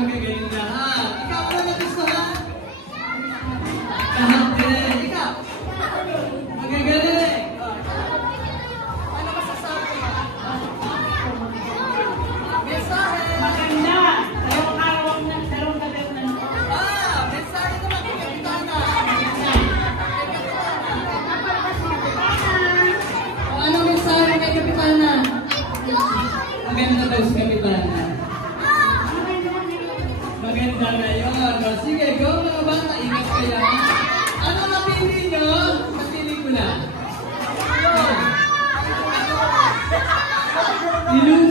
Magagaling lahat. Ikaw ano nagustuhan? Lahat din. Ikaw? Magagaling. Ano masasabi mo? Mensahe. Maganda. Dalawang araw na, dalawang gabi na. Mensahe naman kay Kapitana. Ano mensahe kay Kapitana? Maganda daw si Kapitana. Maganda na yun. Sige, go mga bata. Ingat kayo. Ano napili nyo? Napili ko na. Iluna.